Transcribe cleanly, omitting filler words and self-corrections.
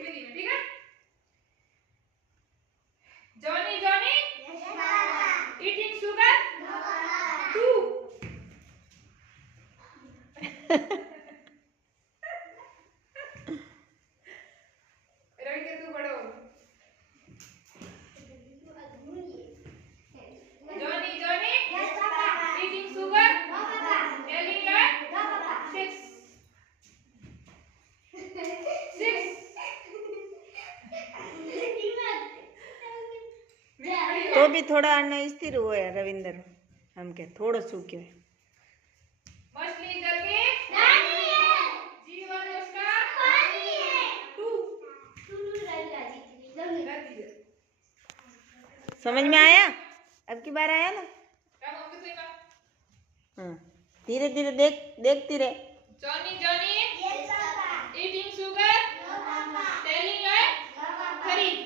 धीमे धीमे, ठीक है। Johnny Johnny eating sugar 2। Ravindra तू पढ़ो। Johnny Johnny eating sugar telling like 6। तो भी थोड़ा अन्न स्थिर हुआ है रविंद्र, हम के थोड़ा सूख्यो है। मछली जल के नानी है, जीवन उसका पानी है। 2 समझ में आया? अब की बार आया ना? हाँ, धीरे धीरे देखती रहे। Johnny Johnny eating sugar telling like 3।